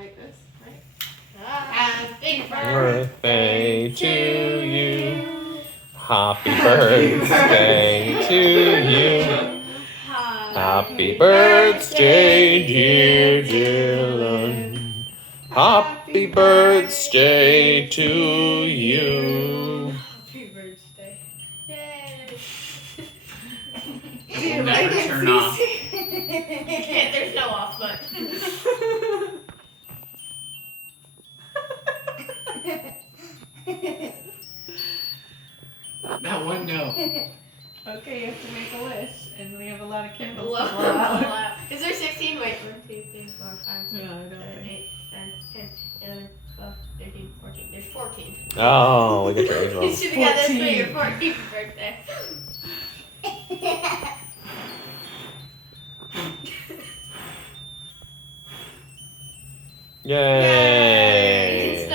like this, right? Happy Birthday to you. Happy birthday to you. Happy birthday, dear Dylan. Happy birthday to you. Happy birthday. Yay. Do you like it, turn off. There's no off button. That one no. Okay, you have to make a wish, and we have a lot of candles Blow to blow out. out. Is there 16? Wait, 1, 2, 3, 4, 5, 6, No, I don't 7, think. 8, 9, 10, 11, 12, 13, 14. There's 14. Oh, we got your age You wrong. should have got this for 14. your 14th birthday. Yay.